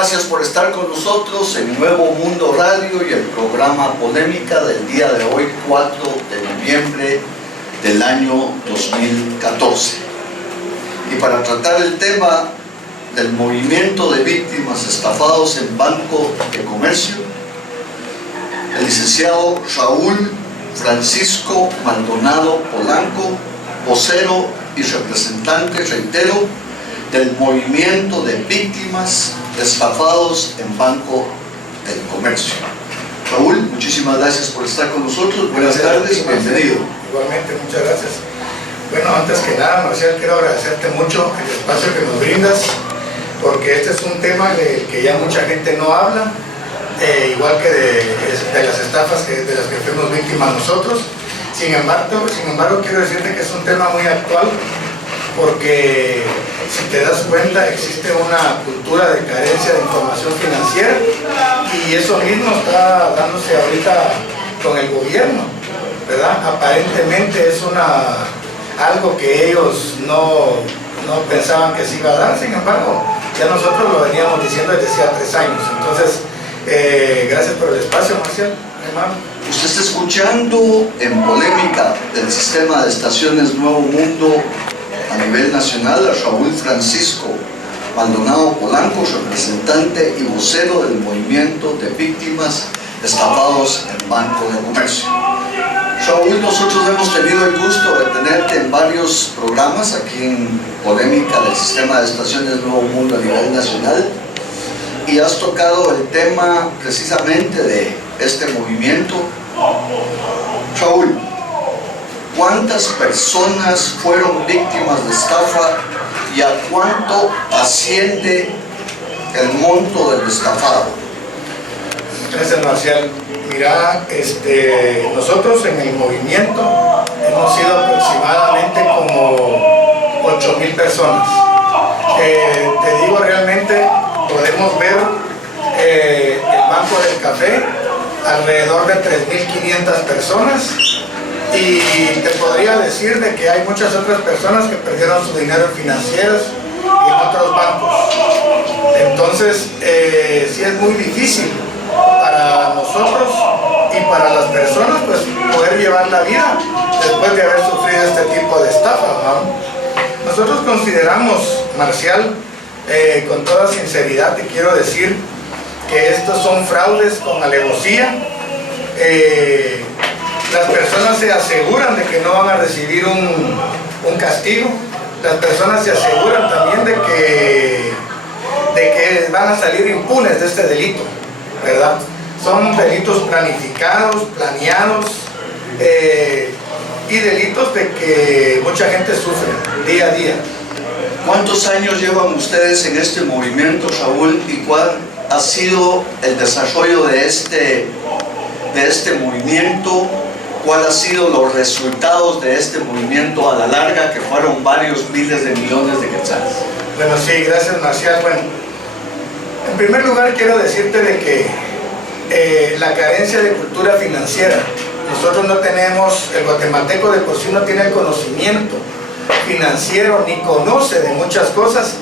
gracias por estar con nosotros en Nuevo Mundo Radio y el programa Polémica del día de hoy, 4 de noviembre del año 2014. Y para tratar el tema del movimiento de víctimas estafados en Banco de Comercio, el licenciado Raúl Francisco Maldonado Polanco, vocero y representante, reitero, del movimiento de víctimas estafados en Banco del Comercio. Raúl, muchísimas gracias por estar con nosotros. Buenas tardes y bienvenido. Igualmente, muchas gracias. Bueno, antes que nada, Marcial, quiero agradecerte mucho el espacio que nos brindas, porque este es un tema del que ya mucha gente no habla, igual que de las estafas de las que fuimos víctimas nosotros. Sin embargo, quiero decirte que es un tema muy actual, porque si te das cuenta existe una cultura de carencia de información financiera, y eso mismo está dándose ahorita con el gobierno, ¿verdad? Aparentemente es algo que ellos no pensaban que se iba a dar. Sin embargo, ya nosotros lo veníamos diciendo desde hace 3 años. Entonces, gracias por el espacio, Marcial, hermano. Usted está escuchando en Polémica del Sistema de Estaciones Nuevo Mundo a nivel nacional a Raúl Francisco Maldonado Polanco, representante y vocero del movimiento de víctimas estafados en Banco de Comercio. Raúl, nosotros hemos tenido el gusto de tenerte en varios programas aquí en Polémica del Sistema de Estaciones Nuevo Mundo a nivel nacional, y has tocado el tema precisamente de este movimiento. Raúl, ¿cuántas personas fueron víctimas de estafa y a cuánto asciende el monto del estafado? Gracias, Marcial. Mira, nosotros en el movimiento hemos sido aproximadamente como 8,000 personas. Te digo, realmente podemos ver el Banco del Café, alrededor de 3,500 personas, y te podría decir de que hay muchas otras personas que perdieron su dinero en financieras y en otros bancos. Entonces, sí es muy difícil para nosotros y para las personas, pues, poder llevar la vida después de haber sufrido este tipo de estafa, ¿no? Nosotros consideramos, Marcial, con toda sinceridad te quiero decir que estos son fraudes con alevosía. Las personas se aseguran de que no van a recibir un castigo. Las personas se aseguran también de que van a salir impunes de este delito, ¿verdad? Son delitos planificados, planeados, y delitos de que mucha gente sufre día a día. ¿Cuántos años llevan ustedes en este movimiento, Raúl, y cuál ha sido el desarrollo de este movimiento? ¿Cuáles han sido los resultados de este movimiento a la larga, que fueron varios miles de millones de quetzales? Bueno, sí, gracias, Marcial. Bueno, en primer lugar quiero decirte de que la carencia de cultura financiera, nosotros no tenemos, el guatemalteco de por sí no tiene el conocimiento financiero ni conoce de muchas cosas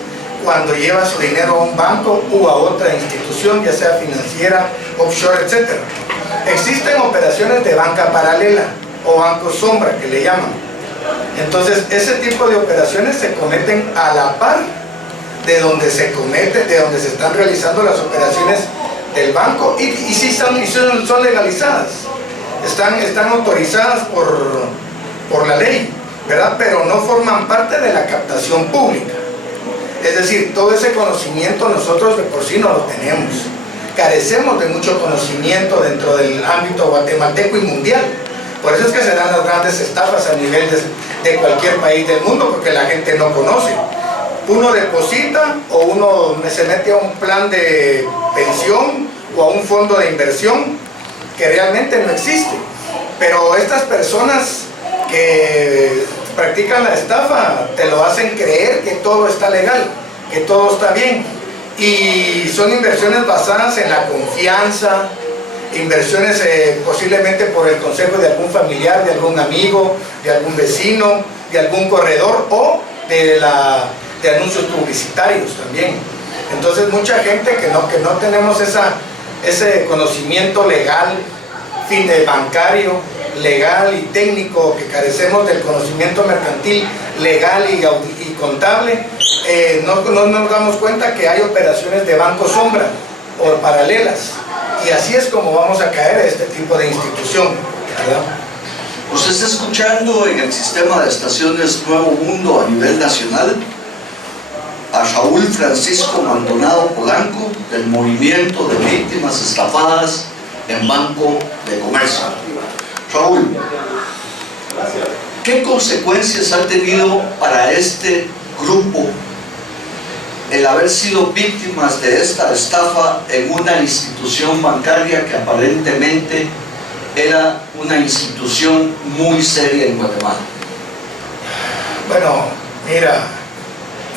cuando lleva su dinero a un banco u a otra institución, ya sea financiera, offshore, etc. Existen operaciones de banca paralela o banco sombra, que le llaman. Entonces, ese tipo de operaciones se cometen a la par de donde se están realizando las operaciones del banco, y sí son legalizadas, están autorizadas por la ley, ¿verdad? Pero no forman parte de la captación pública. Es decir, todo ese conocimiento nosotros de por sí no lo tenemos. Carecemos de mucho conocimiento dentro del ámbito guatemalteco y mundial. Por eso es que se dan las grandes estafas a nivel de cualquier país del mundo, porque la gente no conoce. Uno deposita o uno se mete a un plan de pensión o a un fondo de inversión que realmente no existe. Pero estas personas que practican la estafa te lo hacen creer que todo está legal, que todo está bien, y son inversiones basadas en la confianza, inversiones posiblemente por el consejo de algún familiar, de algún amigo, de algún vecino, de algún corredor, o de anuncios publicitarios también. Entonces mucha gente que no tenemos ese conocimiento legal, bancario, legal y técnico, que carecemos del conocimiento mercantil, legal y contable, no nos damos cuenta que hay operaciones de banco sombra o paralelas, y así es como vamos a caer a este tipo de institución, ¿verdad? Usted está escuchando en el sistema de estaciones Nuevo Mundo a nivel nacional a Raúl Francisco Maldonado Polanco, del movimiento de víctimas estafadas en Banco de Comercio. Raúl, ¿qué consecuencias ha tenido para este grupo el haber sido víctimas de esta estafa en una institución bancaria que aparentemente era una institución muy seria en Guatemala? Bueno, mira,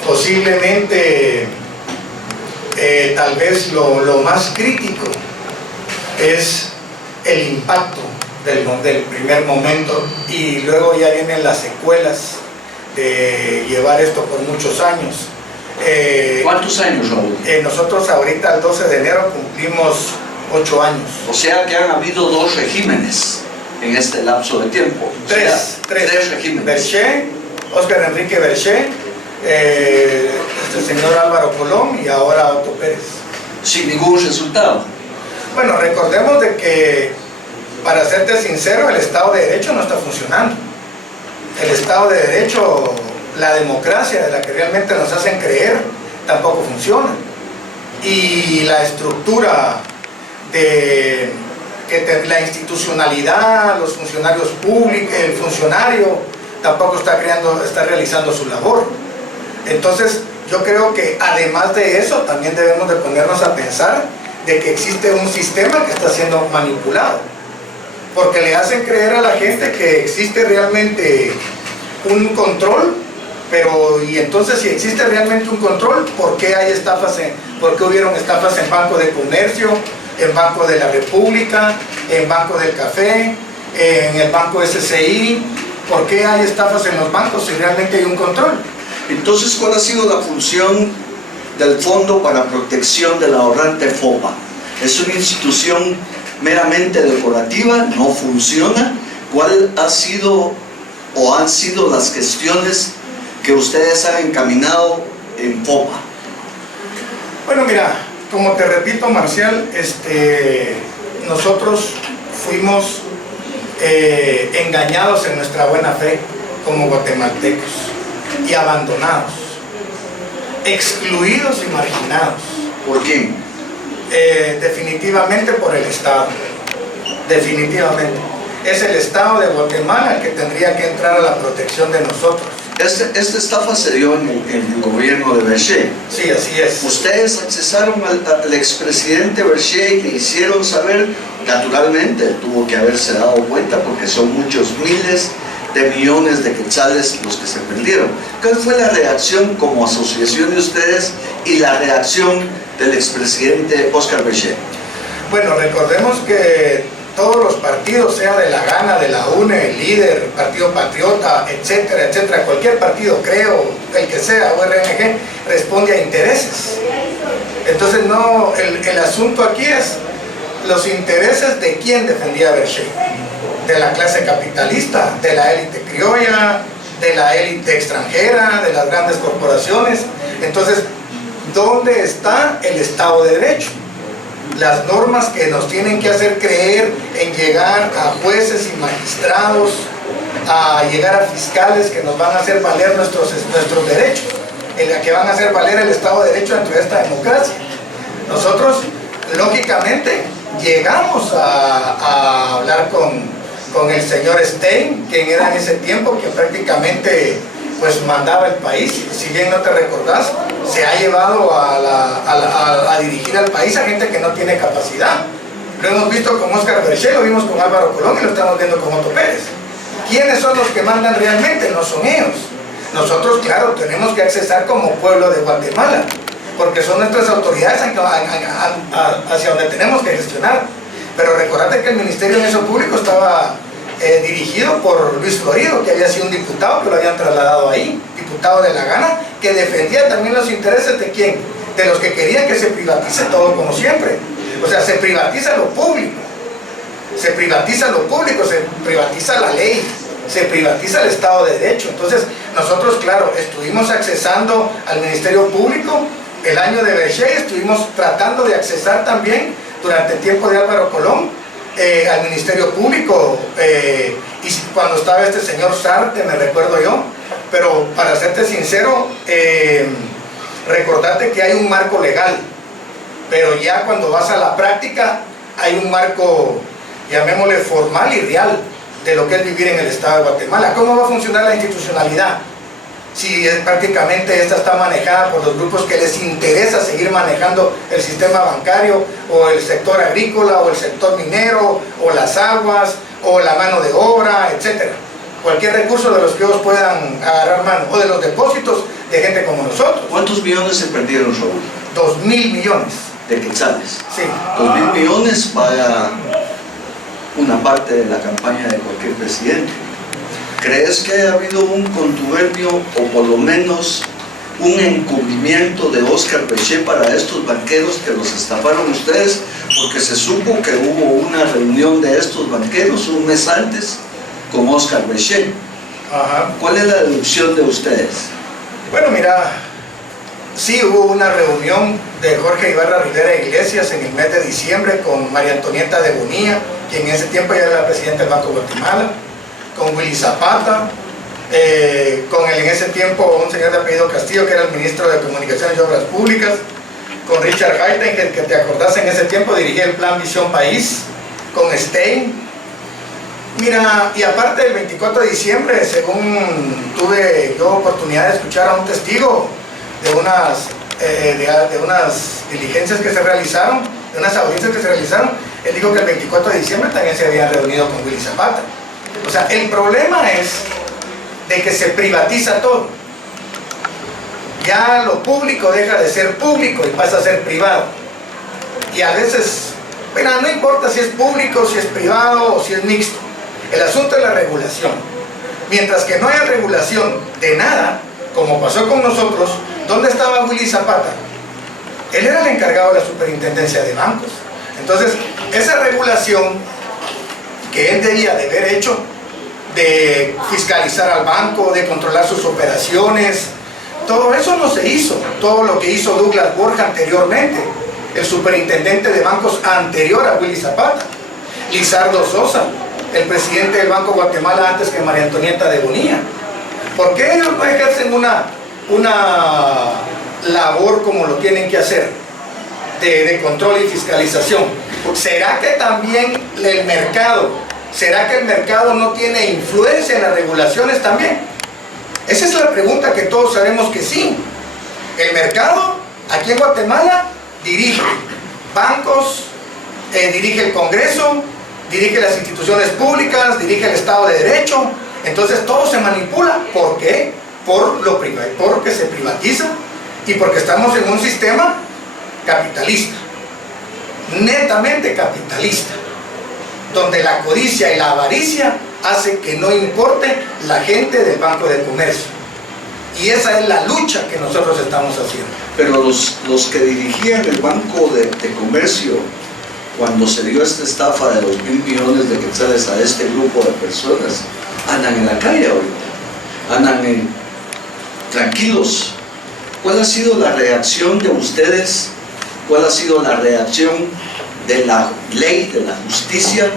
posiblemente tal vez lo más crítico es el impacto del primer momento, y luego ya vienen las secuelas de llevar esto por muchos años. ¿Cuántos años, Raúl? Nosotros ahorita el 12 de enero cumplimos 8 años. O sea que han habido 2 regímenes en este lapso de tiempo. Tres regímenes. Berché, Óscar Enrique Berché, el señor Álvaro Colón y ahora Otto Pérez. Sin ningún resultado. Bueno, recordemos de que, para serte sincero, el Estado de Derecho no está funcionando. El Estado de Derecho, la democracia de la que realmente nos hacen creer, tampoco funciona. Y la estructura de la institucionalidad, los funcionarios públicos, el funcionario tampoco está realizando su labor. Entonces, yo creo que además de eso, también debemos de ponernos a pensar de que existe un sistema que está siendo manipulado, porque le hacen creer a la gente que existe realmente un control, y entonces si existe realmente un control, ¿por qué hay estafas por qué hubieron estafas en Banco de Comercio, en Banco de la República, en Banco del Café, en el Banco SCI? ¿Por qué hay estafas en los bancos si realmente hay un control? Entonces, ¿cuál ha sido la función del Fondo para Protección del Ahorrante FOPA? ¿Es una institución meramente decorativa? ¿No funciona? ¿Cuál ha sido o han sido las gestiones que ustedes han encaminado en FOPA? Bueno, mira, como te repito, Marcial, nosotros fuimos engañados en nuestra buena fe como guatemaltecos y abandonados, excluidos y marginados. ¿Por quién? Definitivamente por el Estado, definitivamente. Es el Estado de Guatemala el que tendría que entrar a la protección de nosotros. Esta estafa se dio en el gobierno de Berché. Sí, así es. Ustedes accesaron al expresidente Berché y le hicieron saber, naturalmente tuvo que haberse dado cuenta porque son muchos miles de millones de quetzales los que se perdieron. ¿Cuál fue la reacción como asociación de ustedes y la reacción del expresidente Óscar Berché? Bueno, recordemos que todos los partidos, sea de la Gana, de la UNE, el Líder, Partido Patriota, etcétera, etcétera, cualquier partido, creo, el que sea, o RNG, responde a intereses. Entonces, no, el asunto aquí es los intereses de quién defendía a Berché. De la clase capitalista, de la élite criolla, de la élite extranjera, de las grandes corporaciones. Entonces, ¿dónde está el Estado de Derecho? Las normas que nos tienen que hacer creer en llegar a jueces y magistrados, a llegar a fiscales que nos van a hacer valer nuestros derechos, en la que van a hacer valer el Estado de Derecho dentro de esta democracia. Nosotros, lógicamente, llegamos a hablar con el señor Stein, quien era en ese tiempo, que prácticamente pues mandaba el país. Si bien no te recordás, se ha llevado a dirigir al país a gente que no tiene capacidad. Lo hemos visto con Óscar Berché, lo vimos con Álvaro Colón y lo estamos viendo con Otto Pérez. ¿Quiénes son los que mandan realmente? No son ellos. Nosotros, claro, tenemos que accesar como pueblo de Guatemala, porque son nuestras autoridades hacia donde tenemos que gestionar. Pero recordate que el Ministerio de Eso Público estaba dirigido por Luis Florido, que había sido un diputado que lo habían trasladado ahí, diputado de la Gana, que defendía también los intereses de ¿quién? de los que querían que se privatice todo como siempre. O sea, se privatiza lo público, se privatiza la ley, se privatiza el Estado de Derecho. Entonces, nosotros, claro, estuvimos accesando al Ministerio Público el año de Berchey, estuvimos tratando de accesar también durante el tiempo de Álvaro Colón al Ministerio Público, y cuando estaba este señor Sarte, me recuerdo yo, pero para serte sincero, recordate que hay un marco legal, pero ya cuando vas a la práctica hay un marco, llamémosle formal y real, de lo que es vivir en el Estado de Guatemala. ¿Cómo va a funcionar la institucionalidad? Si prácticamente esta está manejada por los grupos que les interesa seguir manejando el sistema bancario, o el sector agrícola, o el sector minero, o las aguas, o la mano de obra, etcétera. Cualquier recurso de los que ellos puedan agarrar mano, o de los depósitos de gente como nosotros. ¿Cuántos millones se perdieron, Raúl? 2.000 millones. De quetzales. Sí. 2.000 millones para una parte de la campaña de cualquier presidente. ¿Crees que ha habido un contubernio, o por lo menos un encubrimiento de Óscar Berchey para estos banqueros que los estafaron ustedes? Porque se supo que hubo una reunión de estos banqueros un mes antes con Óscar Berchey. Ajá. ¿Cuál es la deducción de ustedes? Bueno, mira, sí hubo una reunión de Jorge Ibarra Rivera Iglesias en el mes de diciembre con María Antonieta de Bonilla, quien en ese tiempo ya era la presidenta del Banco de Guatemala, con Willy Zapata, con en ese tiempo un señor de apellido Castillo, que era el ministro de Comunicaciones y Obras Públicas, con Richard Hayden, que te acordás en ese tiempo dirigía el Plan Visión País, con Stein. Mira, y aparte del 24 de diciembre, según tuve yo oportunidad de escuchar a un testigo de unas diligencias que se realizaron, de unas audiencias que se realizaron, él dijo que el 24 de diciembre también se habían reunido con Willy Zapata. O sea, el problema es de que se privatiza todo. Ya lo público deja de ser público y pasa a ser privado. Y a veces, bueno, no importa si es público, si es privado o si es mixto. El asunto es la regulación. Mientras que no haya regulación de nada, como pasó con nosotros, ¿dónde estaba Willy Zapata? Él era el encargado de la superintendencia de bancos. Entonces, esa regulación que él debía de haber hecho, de fiscalizar al banco, de controlar sus operaciones, todo eso no se hizo. Todo lo que hizo Douglas Borja anteriormente, el superintendente de bancos anterior a Willy Zapata, Lizardo Sosa, el presidente del Banco Guatemala antes que María Antonieta de Bonilla. ¿Por qué ellos no ejercen una labor como lo tienen que hacer de control y fiscalización? ¿Será que también el mercado, será que el mercado no tiene influencia en las regulaciones también? Esa es la pregunta que todos sabemos que sí. El mercado aquí en Guatemala dirige bancos, dirige el Congreso, dirige las instituciones públicas, dirige el Estado de Derecho. Entonces todo se manipula. ¿Por qué? Porque se privatiza y porque estamos en un sistema capitalista, netamente capitalista, donde la codicia y la avaricia hace que no importe la gente del Banco de Comercio. Y esa es la lucha que nosotros estamos haciendo. Pero los que dirigían el Banco de Comercio, cuando se dio esta estafa de 2.000 millones de quetzales a este grupo de personas, andan en la calle ahorita, andan tranquilos. ¿Cuál ha sido la reacción de ustedes? ¿Cuál ha sido la reacción de la ley, de la justicia?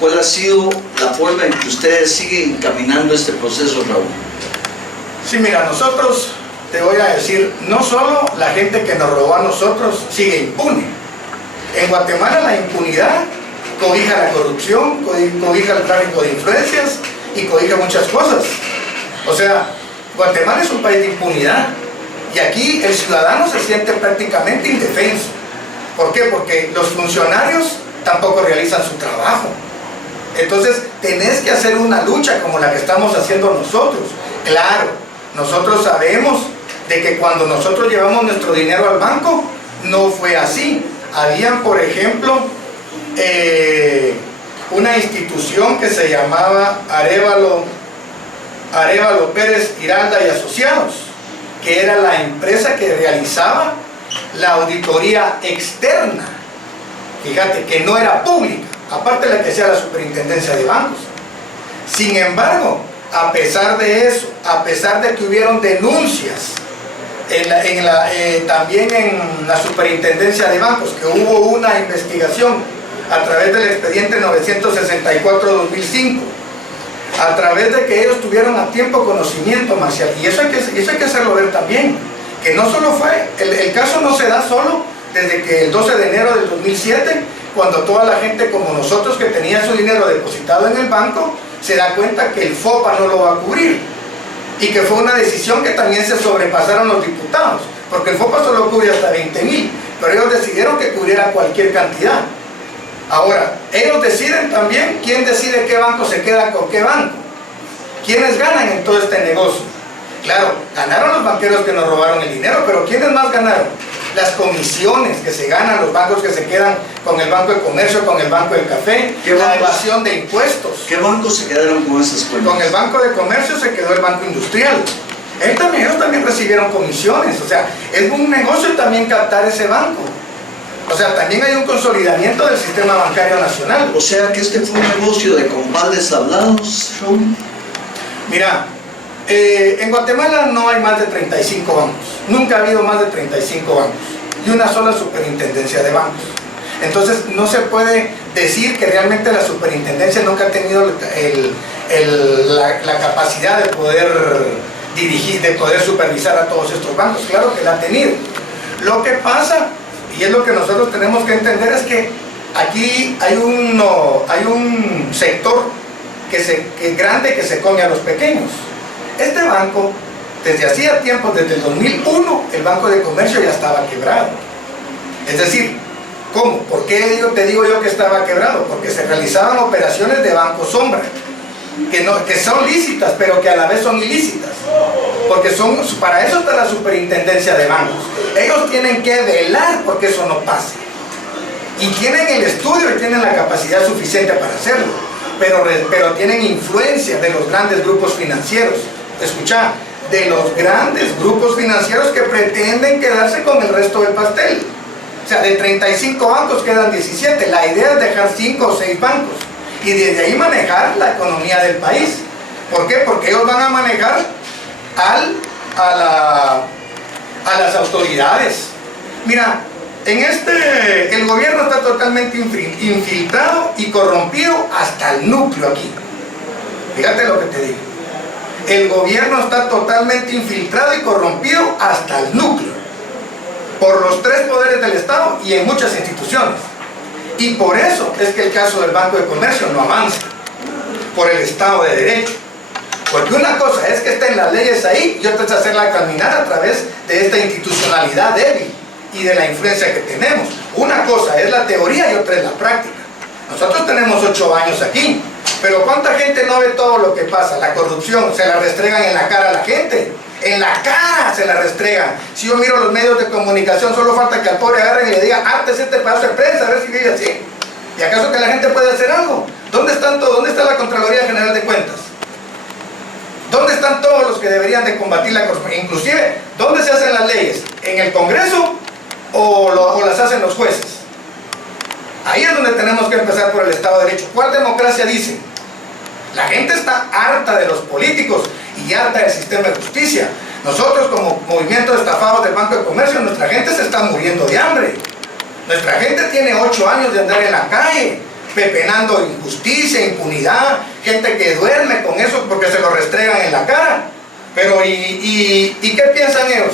¿Cuál ha sido la forma en que ustedes siguen encaminando este proceso, Raúl? Sí, mira, nosotros, te voy a decir, no solo la gente que nos robó a nosotros sigue impune. En Guatemala la impunidad cobija la corrupción, cobija el tráfico de influencias y cobija muchas cosas. O sea, Guatemala es un país de impunidad y aquí el ciudadano se siente prácticamente indefenso. ¿Por qué? Porque los funcionarios tampoco realizan su trabajo. Entonces tenés que hacer una lucha como la que estamos haciendo nosotros. Claro, nosotros sabemos de que cuando nosotros llevamos nuestro dinero al banco no fue así. Habían, por ejemplo, una institución que se llamaba Arévalo Pérez Giralda y Asociados, que era la empresa que realizaba la auditoría externa, fíjate, que no era pública, aparte de la que hacía la superintendencia de bancos. Sin embargo, a pesar de eso, a pesar de que hubieron denuncias también en la superintendencia de bancos, que hubo una investigación a través del expediente 964-2005, a través de que ellos tuvieron a tiempo conocimiento, Marcial, y eso hay que hacerlo ver también, que no solo fue, el caso no se da solo desde que el 12 de enero del 2007, cuando toda la gente como nosotros que tenía su dinero depositado en el banco, se da cuenta que el FOPA no lo va a cubrir, y que fue una decisión que también se sobrepasaron los diputados, porque el FOPA solo cubre hasta 20,000, pero ellos decidieron que cubriera cualquier cantidad. Ahora, ellos deciden también quién decide qué banco se queda con qué banco. ¿Quiénes ganan en todo este negocio? Claro, ganaron los banqueros que nos robaron el dinero, pero ¿quiénes más ganaron? Las comisiones que se ganan, los bancos que se quedan con el Banco de Comercio, con el Banco del Café, la evasión de impuestos. ¿Qué bancos se quedaron con esas cuentas? Con el Banco de Comercio se quedó el Banco Industrial. Ellos también recibieron comisiones, o sea, es un negocio también captar ese banco. O sea, también hay un consolidamiento del sistema bancario nacional. O sea, que este fue un negocio de compadres hablados, Sean. Mira, en Guatemala no hay más de 35 bancos. Nunca ha habido más de 35 bancos. Y una sola superintendencia de bancos. Entonces, no se puede decir que realmente la superintendencia nunca ha tenido la capacidad de poder dirigir, de poder supervisar a todos estos bancos. Claro que la ha tenido. Lo que pasa, y es lo que nosotros tenemos que entender, es que aquí hay un sector que es grande que se come a los pequeños. Este banco, desde hacía tiempo, desde el 2001, el Banco de Comercio ya estaba quebrado. Es decir, ¿cómo? ¿Por qué te digo yo que estaba quebrado? Porque se realizaban operaciones de banco sombra, que son lícitas, pero que a la vez son ilícitas. Porque para eso está la superintendencia de bancos. Ellos tienen que velar porque eso no pase. Y tienen el estudio y tienen la capacidad suficiente para hacerlo. Pero tienen influencia de los grandes grupos financieros. Escucha, de los grandes grupos financieros que pretenden quedarse con el resto del pastel. O sea, de 35 bancos quedan 17. La idea es dejar 5 o 6 bancos y desde ahí manejar la economía del país. ¿Por qué? Porque ellos van a manejar a las autoridades. Mira, el gobierno está totalmente infiltrado y corrompido hasta el núcleo aquí. Fíjate lo que te digo. El gobierno está totalmente infiltrado y corrompido hasta el núcleo, por los 3 poderes del Estado y en muchas instituciones. Y por eso es que el caso del Banco de Comercio no avanza, por el Estado de Derecho. Porque una cosa es que estén las leyes ahí y otra es hacerla caminar a través de esta institucionalidad débil y de la influencia que tenemos. Una cosa es la teoría y otra es la práctica. Nosotros tenemos 8 años aquí, pero ¿cuánta gente no ve todo lo que pasa? La corrupción, se la restregan en la cara a la gente. En la cara se la restregan. Si yo miro los medios de comunicación, solo falta que al pobre agarren y le digan, hartes este pedazo de prensa, a ver si vive así. ¿Y acaso que la gente puede hacer algo? ¿Dónde están todos? ¿Dónde está la Contraloría General de Cuentas? ¿Dónde están todos los que deberían de combatir la corrupción? Inclusive, ¿dónde se hacen las leyes? ¿En el Congreso o las hacen los jueces? Ahí es donde tenemos que empezar por el Estado de Derecho. ¿Cuál democracia dicen? La gente está harta de los políticos y harta del sistema de justicia. Nosotros como movimiento de estafados del Banco de Comercio, nuestra gente se está muriendo de hambre. Nuestra gente tiene 8 años de andar en la calle, pepenando injusticia, impunidad, gente que duerme con eso porque se lo restregan en la cara. Pero ¿y qué piensan ellos?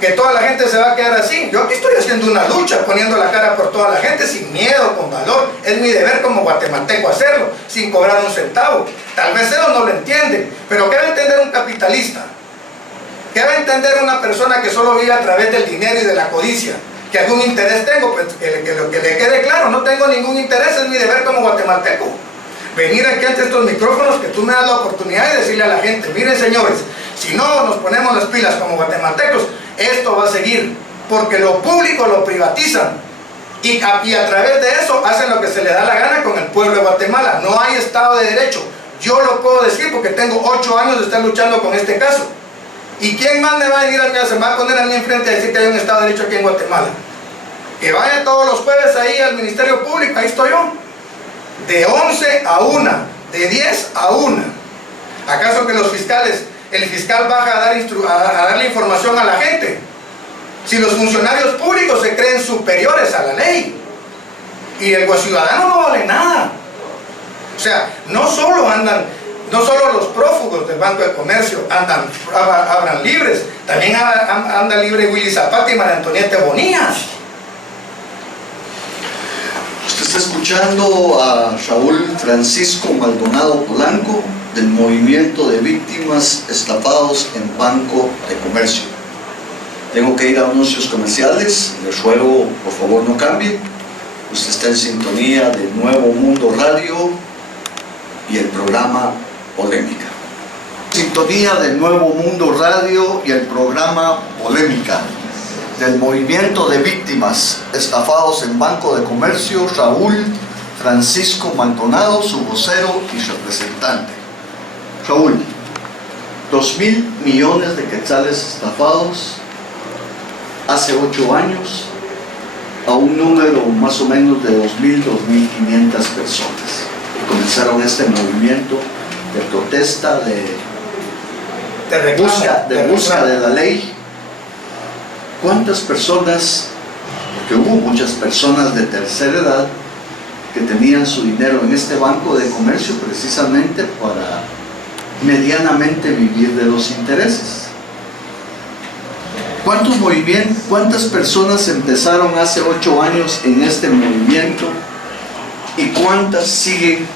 ¿Que toda la gente se va a quedar así? Yo aquí estoy haciendo una lucha, poniendo la cara por toda la gente, sin miedo, con valor. Es mi deber como guatemalteco hacerlo, sin cobrar un centavo. Tal vez ellos no lo entienden, pero ¿qué va a entender un capitalista? ¿Qué va a entender una persona que solo vive a través del dinero y de la codicia? ¿Que algún interés tengo? Pues que le quede claro, no tengo ningún interés, es mi deber como guatemalteco. Venir aquí ante estos micrófonos, que tú me das la oportunidad de decirle a la gente, miren señores, si no nos ponemos las pilas como guatemaltecos, esto va a seguir, porque lo público lo privatizan y a través de eso hacen lo que se les da la gana con el pueblo de Guatemala. No hay Estado de Derecho. Yo lo puedo decir porque tengo 8 años de estar luchando con este caso. ¿Y quién más me va a venir a se me va a poner a mí enfrente a decir que hay un Estado de Derecho aquí en Guatemala? Que vaya todos los jueves ahí al Ministerio Público, ahí estoy yo. De 11 a 1, de 10 a 1. ¿Acaso que los fiscales, el fiscal baja a darle información a la gente? Si los funcionarios públicos se creen superiores a la ley y el ciudadano no vale nada. O sea, no solo los prófugos del Banco de Comercio abran libres, también anda libre Willy Zapata y María Antonieta Bonilla. Usted está escuchando a Raúl Francisco Maldonado Polanco del Movimiento de Víctimas Estafados en Banco de Comercio. Tengo que ir a anuncios comerciales, les ruego por favor no cambie. Usted está en sintonía de Nuevo Mundo Radio y el programa Polémica. Sintonía de Nuevo Mundo Radio y el programa Polémica del Movimiento de Víctimas Estafados en Banco de Comercio, Raúl Francisco Maldonado, su vocero y representante. Raúl, 2.000 millones de quetzales estafados hace 8 años a un número más o menos de 2.000, 2.500 personas. Comenzaron este movimiento de protesta, de busca de la ley. ¿Cuántas personas? Porque hubo muchas personas de tercera edad que tenían su dinero en este banco de comercio precisamente para medianamente vivir de los intereses. ¿Cuántas personas empezaron hace 8 años en este movimiento y cuántas siguen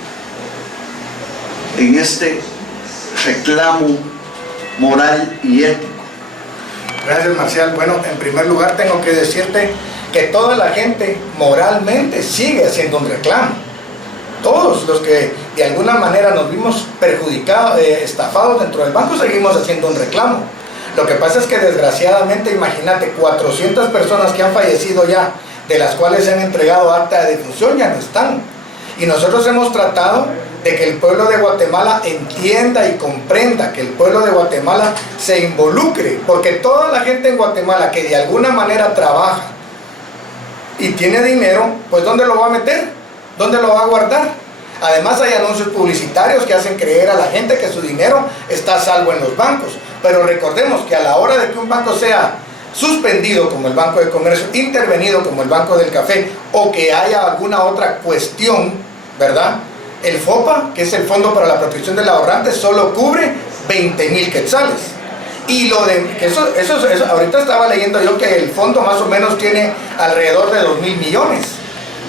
en este reclamo moral y ético? Gracias, Marcial. Bueno, en primer lugar tengo que decirte que toda la gente moralmente sigue haciendo un reclamo. Todos los que de alguna manera nos vimos perjudicados, estafados dentro del banco, seguimos haciendo un reclamo. Lo que pasa es que desgraciadamente, imagínate, 400 personas que han fallecido ya, de las cuales se han entregado acta de defunción, ya no están. Y nosotros hemos tratado de que el pueblo de Guatemala entienda y comprenda, que el pueblo de Guatemala se involucre, porque toda la gente en Guatemala que de alguna manera trabaja y tiene dinero, pues ¿dónde lo va a meter? ¿Dónde lo va a guardar? Además hay anuncios publicitarios que hacen creer a la gente que su dinero está a salvo en los bancos. Pero recordemos que a la hora de que un banco sea suspendido como el Banco de Comercio, intervenido como el Banco del Café, o que haya alguna otra cuestión, ¿verdad? El FOPA, que es el Fondo para la Protección del Ahorrante, solo cubre 20,000 quetzales. Y lo de eso, ahorita estaba leyendo yo que el fondo más o menos tiene alrededor de 2,000 millones.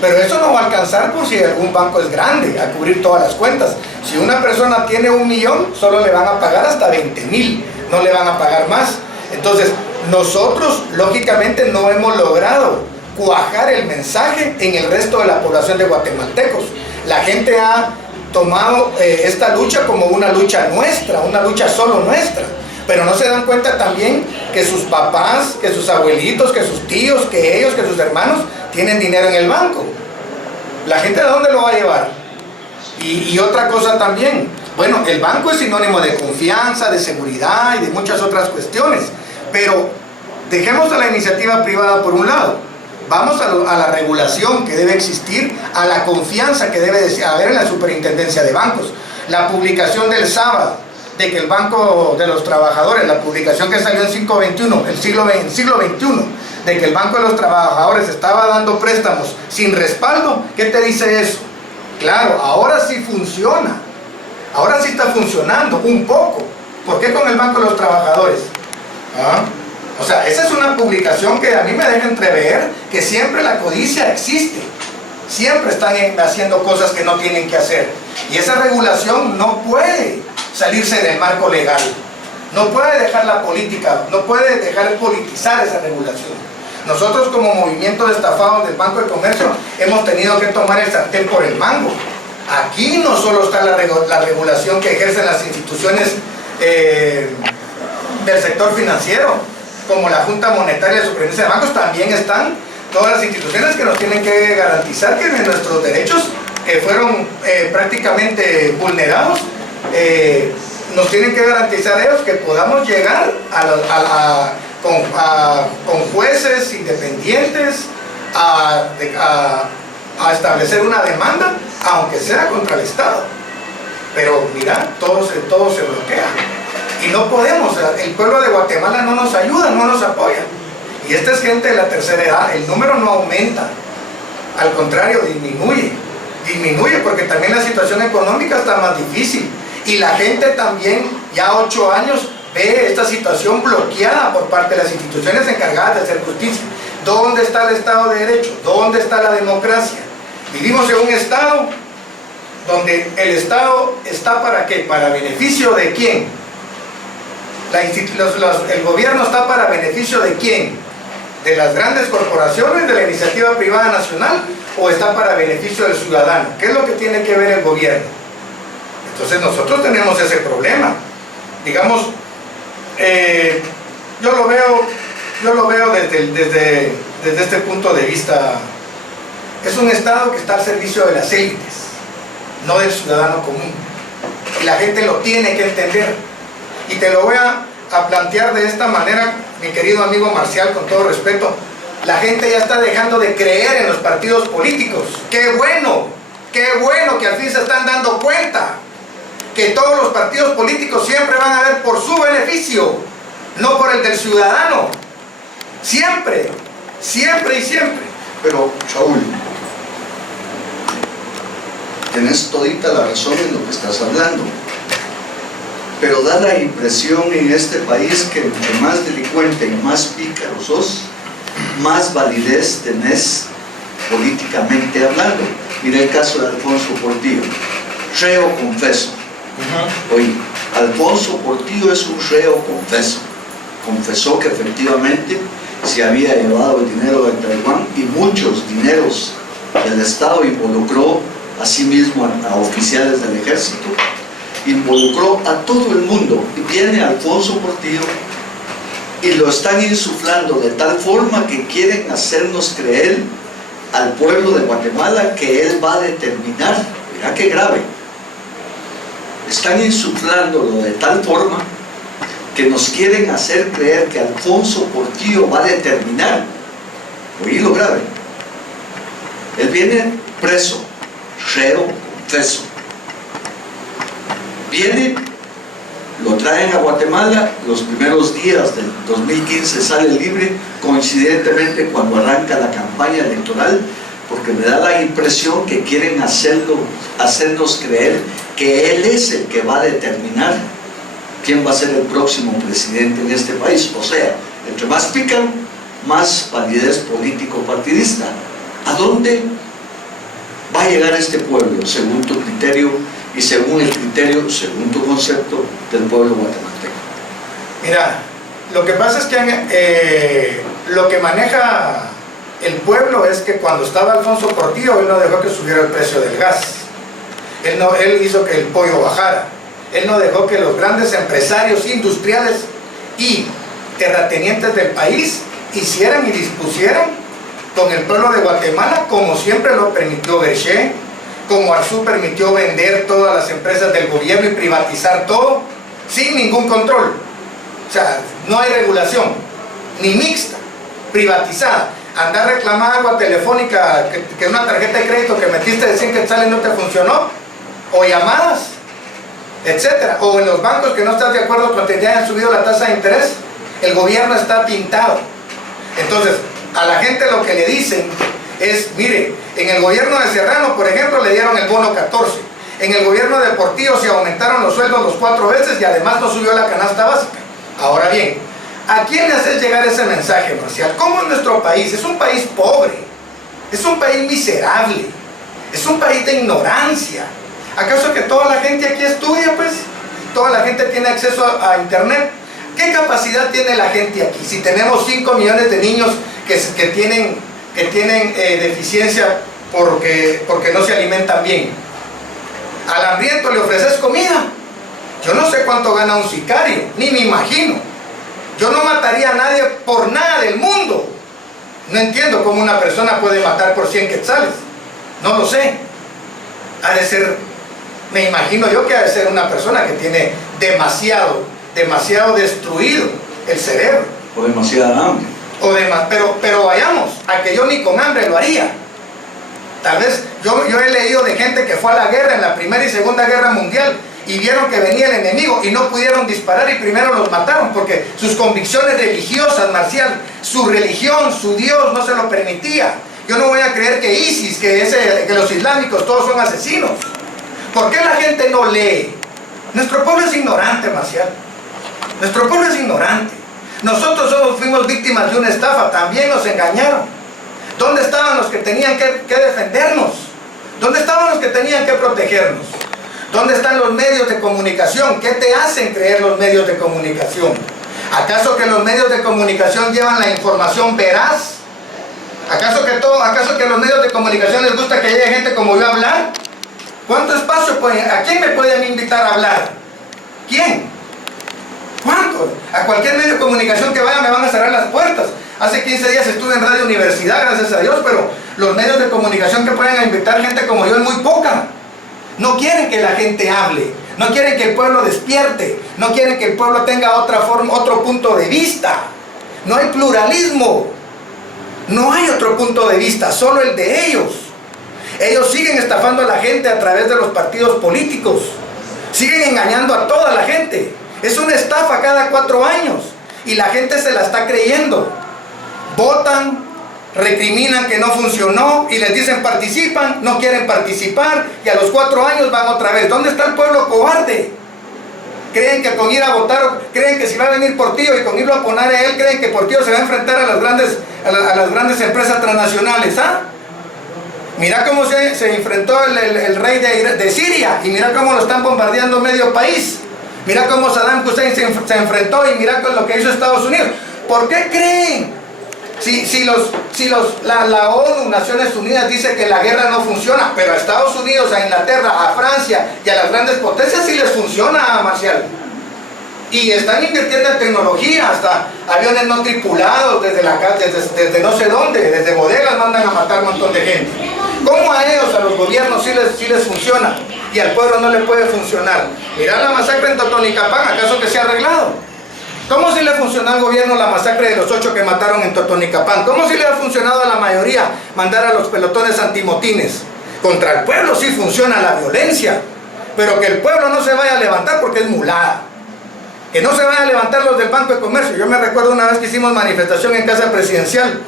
Pero eso no va a alcanzar por si algún banco es grande, a cubrir todas las cuentas. Si una persona tiene 1 millón, solo le van a pagar hasta 20,000, no le van a pagar más. Entonces, nosotros lógicamente no hemos logrado cuajar el mensaje en el resto de la población de guatemaltecos. La gente ha tomado esta lucha como una lucha nuestra, una lucha solo nuestra. Pero no se dan cuenta también que sus papás, que sus abuelitos, que sus tíos, que ellos, que sus hermanos tienen dinero en el banco. ¿La gente de dónde lo va a llevar? Y otra cosa también, bueno, el banco es sinónimo de confianza, de seguridad y de muchas otras cuestiones, pero dejemos a la iniciativa privada por un lado, vamos a la regulación que debe existir, a la confianza que debe haber en la superintendencia de bancos. La publicación del sábado de que el Banco de los Trabajadores, la publicación que salió en siglo XXI, de que el Banco de los Trabajadores estaba dando préstamos sin respaldo, ¿qué te dice eso? Claro, ahora sí funciona, ahora sí está funcionando un poco. ¿Por qué con el Banco de los Trabajadores? O sea, esa es una publicación que a mí me deja entrever que siempre la codicia existe, siempre están haciendo cosas que no tienen que hacer, y esa regulación no puede salirse del marco legal, no puede dejar la política, no puede dejar politizar esa regulación. Nosotros como movimiento de estafados del Banco de Comercio hemos tenido que tomar el sartén por el mango. Aquí no solo está la regulación que ejercen las instituciones del sector financiero, como la Junta Monetaria de Superintendencia de Bancos, también están todas las instituciones que nos tienen que garantizar que nuestros derechos que fueron prácticamente vulnerados nos tienen que garantizar ellos que podamos llegar con jueces independientes a establecer una demanda, aunque sea contra el Estado. Pero mira, todo se bloquea. Y no podemos, el pueblo de Guatemala no nos ayuda, no nos apoya. Y esta es gente de la tercera edad, el número no aumenta, al contrario, disminuye porque también la situación económica está más difícil. Y la gente también, ya 8 años, ve esta situación bloqueada por parte de las instituciones encargadas de hacer justicia. ¿Dónde está el Estado de Derecho? ¿Dónde está la democracia? Vivimos en un Estado donde el Estado está ¿para qué? ¿Para beneficio de quién? El gobierno está para beneficio de quién? ¿De las grandes corporaciones, de la iniciativa privada nacional, o está para beneficio del ciudadano? ¿Qué es lo que tiene que ver el gobierno? Entonces nosotros tenemos ese problema. Digamos, yo lo veo desde este punto de vista. Es un Estado que está al servicio de las élites, no del ciudadano común. Y la gente lo tiene que entender. Y te lo voy a plantear de esta manera, mi querido amigo Marcial, con todo respeto. La gente ya está dejando de creer en los partidos políticos. ¡Qué bueno! ¡Qué bueno que al fin se están dando cuenta! Que todos los partidos políticos siempre van a ver por su beneficio, no por el del ciudadano. Siempre, siempre y siempre. Pero, Saúl, tenés todita la razón en lo que estás hablando. Pero da la impresión en este país que entre más delincuente y más pícaro sos, más validez tenés políticamente hablando. Mira el caso de Alfonso Portillo, reo confeso. Oye, Alfonso Portillo es un reo confeso. Confesó que efectivamente se había llevado el dinero de Taiwán y muchos dineros del Estado, involucró asimismo a oficiales del ejército, involucró a todo el mundo. Y viene Alfonso Portillo y lo están insuflando de tal forma que quieren hacernos creer al pueblo de Guatemala que él va a determinar. Mira qué grave. Están insuflándolo de tal forma que nos quieren hacer creer que Alfonso Portillo va a determinar. Oí lo grave. Él viene preso, reo, confeso. Viene, lo traen a Guatemala, los primeros días del 2015 sale libre, coincidentemente cuando arranca la campaña electoral, porque me da la impresión que quieren hacernos creer que él es el que va a determinar quién va a ser el próximo presidente en este país. O sea, entre más pican, más validez político-partidista. ¿A dónde va a llegar este pueblo, según tu criterio y según el criterio, según tu concepto, del pueblo guatemalteco? Mira, lo que pasa es que lo que maneja el pueblo es que cuando estaba Alfonso Portillo, él no dejó que subiera el precio del gas. Él hizo que el pollo bajara. Él no dejó que los grandes empresarios industriales y terratenientes del país hicieran y dispusieran con el pueblo de Guatemala, como siempre lo permitió Berché, como Arzú permitió vender todas las empresas del gobierno y privatizar todo sin ningún control. O sea, no hay regulación, ni mixta, privatizada. Andar reclamando agua telefónica, que una tarjeta de crédito que metiste de 100 quetzales no te funcionó, o llamadas, etcétera, o en los bancos que no estás de acuerdo con que te hayan subido la tasa de interés, el gobierno está pintado. Entonces, a la gente lo que le dicen es, mire, en el gobierno de Serrano, por ejemplo, le dieron el bono 14, en el gobierno de Portillo se aumentaron los sueldos los 4 veces y además no subió la canasta básica. Ahora bien, ¿a quién le haces llegar ese mensaje, Marcial? ¿Cómo es nuestro país? Es un país pobre, es un país miserable, es un país de ignorancia. ¿Acaso que toda la gente aquí estudia, pues? ¿Toda la gente tiene acceso a internet? ¿Qué capacidad tiene la gente aquí? Si tenemos 5 millones de niños que tienen deficiencia porque no se alimentan bien. Al hambriento le ofreces comida. Yo no sé cuánto gana un sicario, ni me imagino. Yo no mataría a nadie por nada del mundo. No entiendo cómo una persona puede matar por 100 quetzales. No lo sé. Ha de ser Me imagino yo que debe ser una persona que tiene demasiado destruido el cerebro. O demasiada hambre. Pero vayamos, a que yo ni con hambre lo haría. Tal vez yo he leído de gente que fue a la guerra en la Primera y Segunda Guerra Mundial y vieron que venía el enemigo y no pudieron disparar y primero los mataron porque sus convicciones religiosas, Marcial, su religión, su Dios no se lo permitía. Yo no voy a creer que ISIS, que los islámicos todos son asesinos. ¿Por qué la gente no lee? Nuestro pueblo es ignorante, Marcial. Nuestro pueblo es ignorante. Nosotros fuimos víctimas de una estafa, también nos engañaron. ¿Dónde estaban los que tenían que defendernos? ¿Dónde estaban los que tenían que protegernos? ¿Dónde están los medios de comunicación? ¿Qué te hacen creer los medios de comunicación? ¿Acaso que los medios de comunicación llevan la información veraz? ¿Acaso que a los medios de comunicación les gusta que llegue gente como yo a hablar? ¿Cuánto espacio pueden? ¿A quién me pueden invitar a hablar? ¿Quién? ¿Cuánto? A cualquier medio de comunicación que vaya me van a cerrar las puertas. Hace 15 días estuve en Radio Universidad, gracias a Dios, pero los medios de comunicación que pueden invitar gente como yo es muy poca. No quieren que la gente hable, no quieren que el pueblo despierte, no quieren que el pueblo tenga otra forma, otro punto de vista. No hay pluralismo, no hay otro punto de vista, solo el de ellos. Ellos siguen estafando a la gente a través de los partidos políticos, siguen engañando a toda la gente. Es una estafa cada 4 años y la gente se la está creyendo. Votan, recriminan que no funcionó y les dicen participan, no quieren participar y a los 4 años van otra vez. ¿Dónde está el pueblo cobarde? Creen que con ir a votar, creen que si va a venir Portillo y con irlo a poner a él, creen que Portillo se va a enfrentar a las grandes empresas transnacionales. Mira cómo se enfrentó el rey de Siria y mira cómo lo están bombardeando medio país. Mira cómo Saddam Hussein se enfrentó y mira con lo que hizo Estados Unidos. ¿Por qué creen? La ONU, Naciones Unidas, dice que la guerra no funciona, pero a Estados Unidos, a Inglaterra, a Francia y a las grandes potencias sí les funciona, Marcial. Y están invirtiendo en tecnología, hasta aviones no tripulados desde no sé dónde, desde bodegas mandan a matar un montón de gente. ¿Cómo a ellos, a los gobiernos, sí les funciona y al pueblo no le puede funcionar? Mirá la masacre en Totonicapán, ¿acaso que se ha arreglado? ¿Cómo si le funcionó al gobierno la masacre de los 8 que mataron en Totonicapán? ¿Cómo si le ha funcionado a la mayoría mandar a los pelotones antimotines? Contra el pueblo sí funciona la violencia, pero que el pueblo no se vaya a levantar porque es mulada. Que no se vayan a levantar los del Banco de Comercio. Yo me recuerdo una vez que hicimos manifestación en Casa Presidencial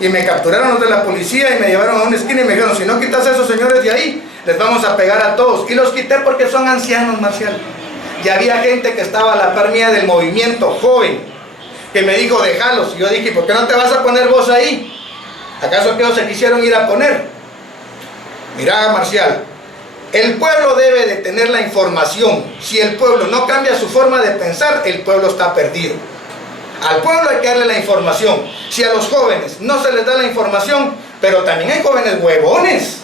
y me capturaron los de la policía y me llevaron a una esquina y me dijeron, si no quitas a esos señores de ahí, les vamos a pegar a todos. Y los quité porque son ancianos, Marcial. Y había gente que estaba a la par mía del movimiento joven, que me dijo, déjalos. Y yo dije, ¿por qué no te vas a poner vos ahí? ¿Acaso que ellos se quisieron ir a poner? Mirá, Marcial, el pueblo debe de tener la información. Si el pueblo no cambia su forma de pensar, el pueblo está perdido. Al pueblo hay que darle la información. Si a los jóvenes no se les da la información, pero también hay jóvenes huevones.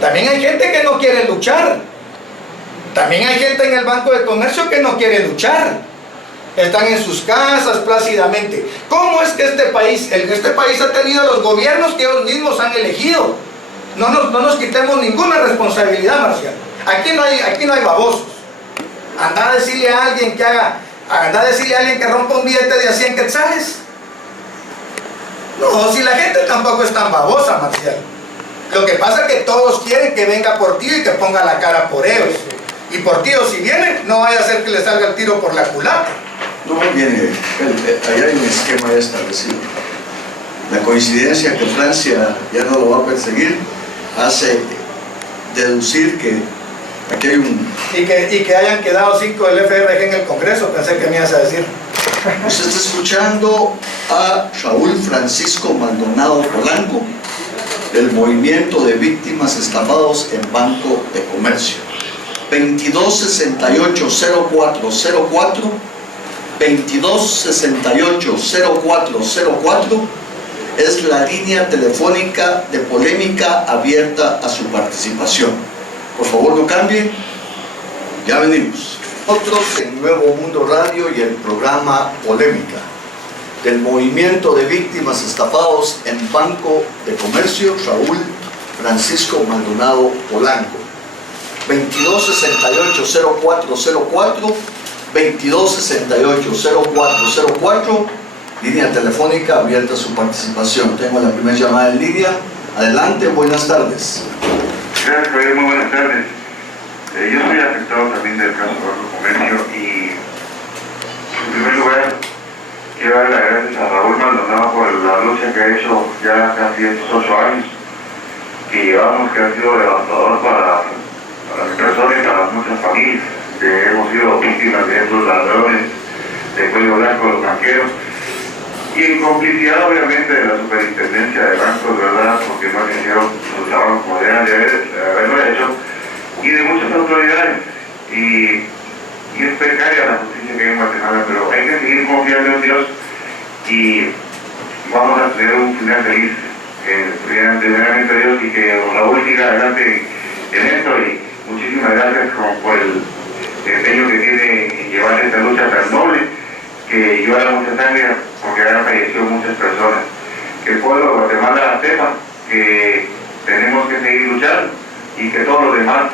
También hay gente que no quiere luchar. También hay gente en el Banco de Comercio que no quiere luchar. Están en sus casas plácidamente. ¿Cómo es que este país ha tenido los gobiernos que ellos mismos han elegido? No nos quitemos ninguna responsabilidad, Marcial. Aquí no hay babosos. Anda a decirle a alguien que rompa un billete de a 100 quetzales. No, si la gente tampoco es tan babosa, Marcial. Lo que pasa es que todos quieren que venga Portillo y que ponga la cara por ellos. Y Portillo, si viene, no vaya a ser que le salga el tiro por la culata. No, viene, allá hay un esquema ya establecido. La coincidencia que Francia ya no lo va a perseguir hace deducir que aquí hay un... Y que hayan quedado 5 del FRG en el Congreso, pensé que me ibas a decir. Usted está escuchando a Raúl Francisco Maldonado Polanco, del Movimiento de Víctimas Estafados en Banco de Comercio. 2268-0404, 2268-0404 es la línea telefónica de Polémica abierta a su participación. Por favor, no cambie. Ya venimos. Nosotros en Nuevo Mundo Radio y el programa Polémica del Movimiento de Víctimas Estafados en Banco de Comercio, Raúl Francisco Maldonado Polanco. 2268-0404, 2268-0404, línea telefónica abierta a su participación. Tengo la primera llamada en línea. Adelante, buenas tardes. Gracias, Javier, muy buenas tardes. Yo soy afectado también del caso Banco Comercio y, en primer lugar, quiero dar las gracias a Raúl Maldonado por la lucha que ha hecho ya casi estos 8 años que llevamos, que ha sido devastador para las personas y para muchas familias que hemos sido víctimas de estos ladrones de cuello blanco, los banqueros, y en complicidad obviamente de la superintendencia de bancos, ¿verdad?, porque no hicieron su trabajo como debían de haberlo hecho, y de muchas autoridades, y es precaria la justicia que hay en Guatemala, pero hay que seguir confiando en Dios y vamos a tener un final feliz, primeramente Dios, y que Raúl siga adelante en esto, y muchísimas gracias por el empeño que tiene en llevar esta lucha tan noble, que lleva mucha sangre porque han fallecido muchas personas. Que el pueblo de Guatemala sepa que tenemos que seguir luchando y que todos los demás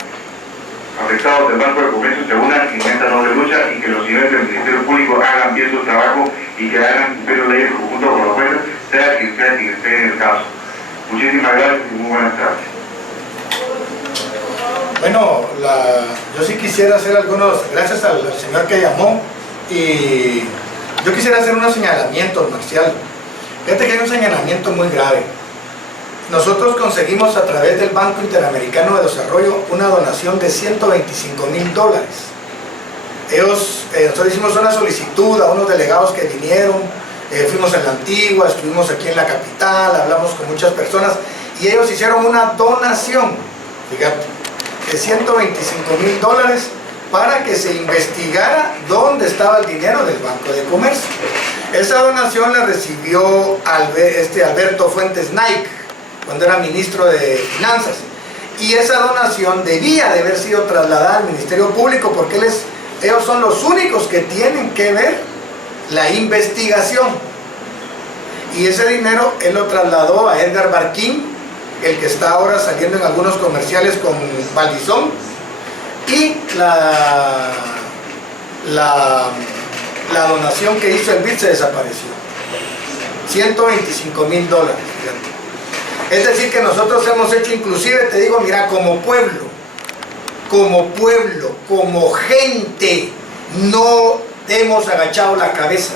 afectados del Banco de Comercio se unan en esta noble lucha, y que los señores del Ministerio Público hagan bien su trabajo y que hagan cumplir las leyes junto con los jueces, sea quien esté en el caso. Muchísimas gracias y muy buenas tardes. Bueno, yo sí quisiera hacer gracias al señor que llamó, y yo quisiera hacer unos señalamientos, Marcial. Fíjate que hay un señalamiento muy grave. Nosotros conseguimos a través del Banco Interamericano de Desarrollo una donación de $125,000. Nosotros hicimos una solicitud a unos delegados que vinieron, fuimos en la Antigua, estuvimos aquí en la capital, hablamos con muchas personas, y ellos hicieron una donación, fíjate, de $125,000 para que se investigara dónde estaba el dinero del Banco de Comercio. Esa donación la recibió Alberto Fuentes Naik cuando era ministro de Finanzas, y esa donación debía de haber sido trasladada al Ministerio Público, porque ellos son los únicos que tienen que ver la investigación, y ese dinero él lo trasladó a Edgar Barquín, el que está ahora saliendo en algunos comerciales con Valdizón, y la donación que hizo el BID se desapareció. $125,000. Es decir, que nosotros hemos hecho, inclusive te digo, mira, como pueblo, como gente, no hemos agachado la cabeza.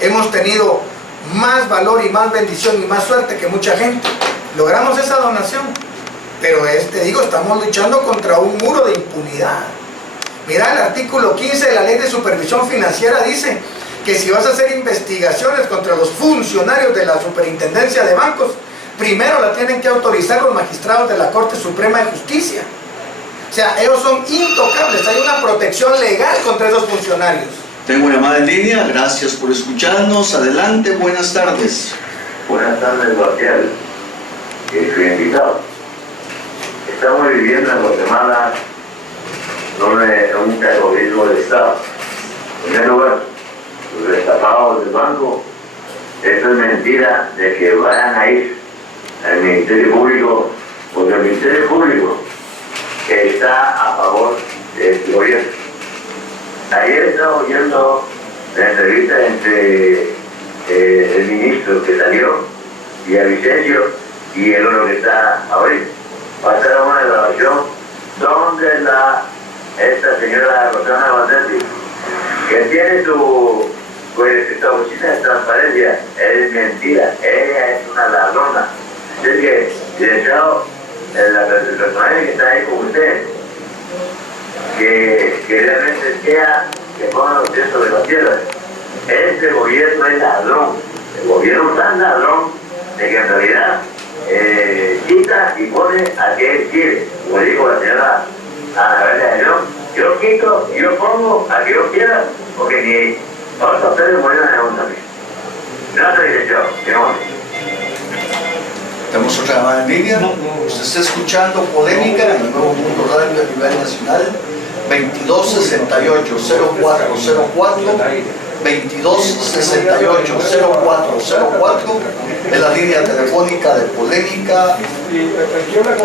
Hemos tenido más valor y más bendición y más suerte que mucha gente. Logramos esa donación, pero te digo, estamos luchando contra un muro de impunidad. Mira, el artículo 15 de la Ley de Supervisión Financiera dice que si vas a hacer investigaciones contra los funcionarios de la Superintendencia de Bancos, primero la tienen que autorizar los magistrados de la Corte Suprema de Justicia. O sea, ellos son intocables, hay una protección legal contra esos funcionarios. Tengo una llamada en línea, gracias por escucharnos. Adelante, buenas tardes. Buenas tardes, Marcial, su invitado. Estamos viviendo en Guatemala un terrorismo de Estado. En primer lugar, los destapados del banco, eso es mentira de que vayan a ir al Ministerio Público, porque el Ministerio Público está a favor del gobierno. Ayer estaba oyendo la entrevista entre el ministro que salió y a Vicencio y el otro que está ahorita. Pasaron una grabación donde esta señora Rosana Valdetti, que tiene su oficina de transparencia, es mentira, ella es una ladrona. Así que, licenciado, el personaje que está ahí con usted, que realmente sea que ponga los pies sobre la tierra. Este gobierno es ladrón, el gobierno es tan ladrón de que en realidad quita y pone a que él quiere, como dijo la señora Anabel de Ayllón, yo quito y yo pongo a que yo quiera, porque ni vamos a hacer el gobierno de un también. Gracias, licenciado. Tenemos otra llamada en línea. Usted está escuchando Polémica en el Nuevo Mundo Radio a nivel nacional. 2268-0404, 2268-0404, en la línea telefónica de Polémica